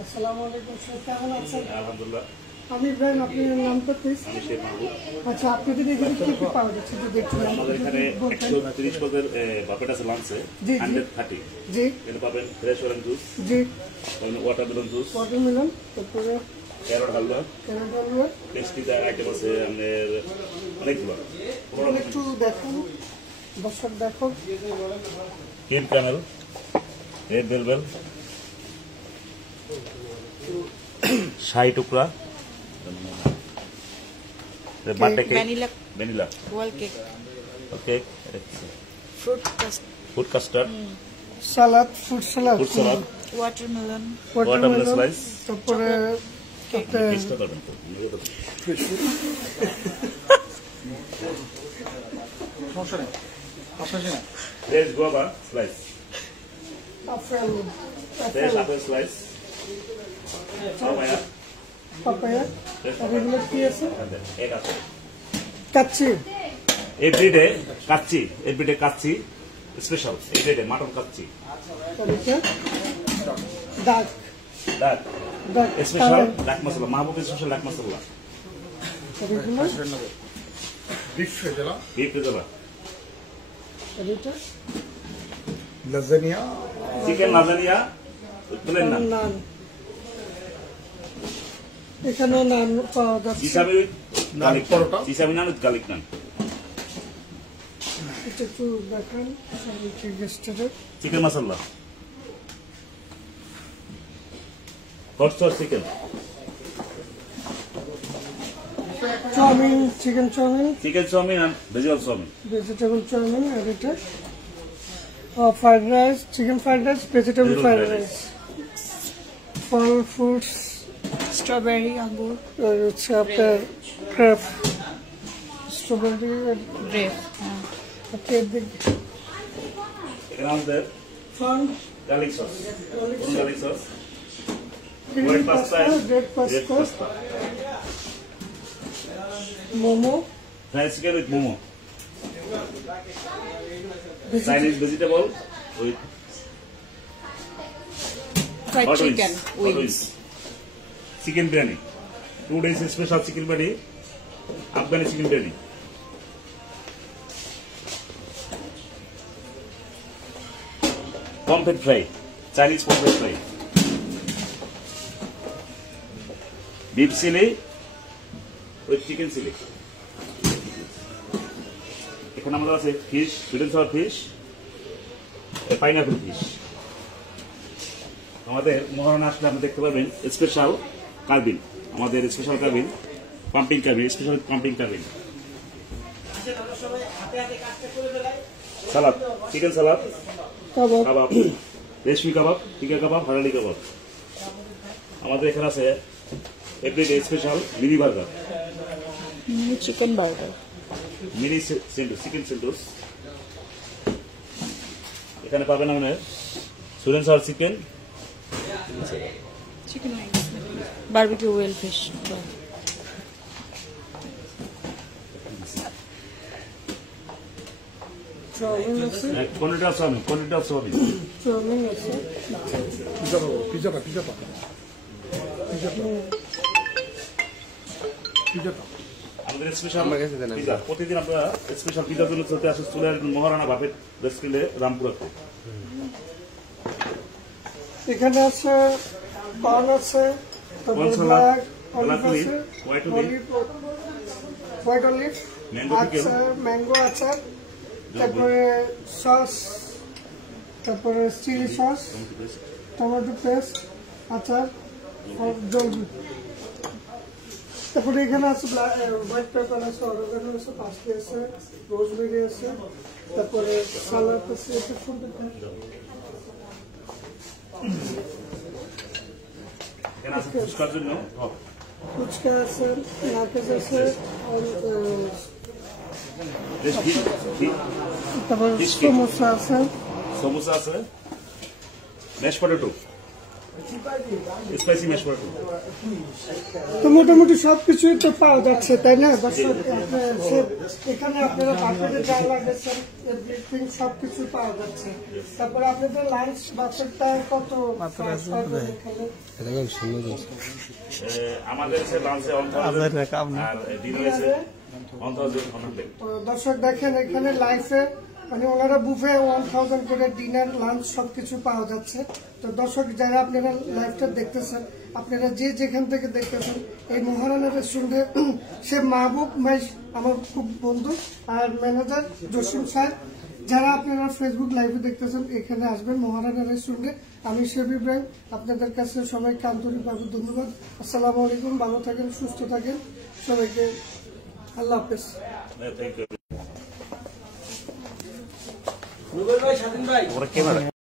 আসসালামু আলাইকুম স্যার, কেমন আছেন? আলহামদুলিল্লাহ। আমি ইব্রাহিম, আপনার নামটা প্লিজ? আমি শেখ মাহবুব। আচ্ছা, আপনাদের এখানে কি কি পাওয়া যাচ্ছে যদি একটু আমাদের এখানে 130 পদের বাফেট আছে লাঞ্চে। জি, জি। 130 জি এখানে পাবেন ফ্রেশ অরেঞ্জ জুস, জি, ওয়াটারমেলন জুস, ওয়াটারমেলন, তারপরে ক্যারট হালুয়া, ক্যারট হালুয়া। টেস্টিদার আইটেম আছে আমাদের অনেকগুলো। এগুলো একটু দেখুন, দর্শক দেখো। Cream caramel, red velvet, shahi tukra, butter cake, vanilla, wall cake, cake, fruit custard, salad, fruit salad, watermelon, watermelon slice, তারপরে টেস্টটা করবেন তো। Fresh guava slice, apple, fresh apple slice, papaya. আর এগুলো কি আছে? এক আছে kacchi, everyday kacchi special, everyday mutton kacchi, duck duck duck special duck masala, Mahbub special duck masala, beef rezala, lasagna, chicken lasagna, plain naan, naan. এখানেও নান পাওয়া যাচ্ছে। চিসামি গার্লিক পরোটা, চিসামি নান উইথ গার্লিক নান, এটা একটু দেখান গেস্টের। Chicken masala, hot sauce chicken, chow mein, chicken chow mein, chicken chow mein আর ভেজিটেবল চাউমিন, ভেজিটেবল চাউমিন। আর এটা fried rice, chicken fried rice, vegetable fried rice, ফল, ফ্রুটস, স্ট্রবেরি, আঙ্গুর, আর হচ্ছে আপনার ক্রেপ, স্ট্রবেরি, গ্রেপ। এখানে আমাদের ফান্ড, garlic sauce, garlic sauce, green white pasta, pasta, red red pasta, pasta, momo, fried chicken with momo, Chinese vegetable with fried hot chicken, wings, hot wings, chicken biryani, 2 days special chicken biryani, Afghani chicken biryani, pomfret fry, Chinese pomfret fry, beef chilli with chicken chilli. এখানে আমাদের আছে fish, sweet and sour fish, pineapple fish. আমাদের মহারণা আসলে আপনি দেখতে পাবেন special কার্বিন, আমাদের স্পেশাল কার্বিন, পাম্পিং কার্বিন, স্পেশাল পাম্পিং কার্বিন, salad, chicken salad, kebab, kebab, reshmi kebab, tikka kebab, হারালি কাবাব। আমাদের এখানে আছে everyday special mini burger, chicken burger, mini sandwich, chicken sandwich. এখানে পাবেন আমাদের sweet and sour chicken, chicken wings, barbecue ওয়েল ফিশ, চাউমিন আছে, কোয়ান্টিটি অফ চাউমিন, চাউমিন আছে, পিজা আমাদের স্পেশাল পিজা। প্রতিদিন আমরা স্পেশাল পিজা গুলো চলতে আসে চুলের মহারানা বাপের রেস্টুরেন্টে রামপুরাতে। এখানে আছে কর্ন আছে, তারপর কর্ন সালাদ, ব্ল্যাক ব্ল্যাক অলিভ অলিভ, আছে, white olive, white olive mango pickle, আছে, ম্যাঙ্গো আচার, তারপরে সস, তারপরে চিলি সস, টমেটো পেস্ট, আচার, আর জলবি। তারপরে এখানে আছে হোয়াইট পেপার আছে, অরেগানো আছে, পার্সলি আছে, রোজমেরি আছে, তারপরে সালাদ আছে। এটা শুনতে এখানে আছে ফুচকার জন্য ফুচকা আছে, নাকেজ আছে, তারপর সমোসা আছে, সমোসা আছে, mash potato, spicy mash potato. তো মোটামুটি সবকিছুই তো পাওয়া যাচ্ছে তাই না দর্শক? এখানে আপনারা বাফেটে যা লাগেছেন এভরিথিং সবকিছু পাওয়া যাচ্ছে। তারপরে আপনাদের লাঞ্চ বাফেটটা কত এখানে? আমাদের হচ্ছে লাঞ্চে 1000 আর ডিনারে 1100। তো দর্শক দেখেন এখানে লাইফে মানে ওনারা বুফে 1000 করে ডিনার লাঞ্চ সবকিছু পাওয়া যাচ্ছে। তো দর্শক যারা আপনারা লাইভটা দেখতেছেন, আপনারা যে যেখান থেকে দেখতেছেন, এই মহারানা রেস্টুরেন্টে সে মাহবুব মাইশ আমার খুব বন্ধু আর ম্যানেজার জসিম সাহেব, যারা আপনারা ফেসবুক লাইভে দেখতেছেন এখানে আসবেন মহারানা রেস্টুরেন্টে। আমি শেফ ইব্রাহিম, আপনাদের কাছে সবাইকে আন্তরিকভাবে ধন্যবাদ। আসসালামু আলাইকুম, ভালো থাকেন, সুস্থ থাকেন, সবাইকে আল্লাহ হাফেজ। ওরা কেনা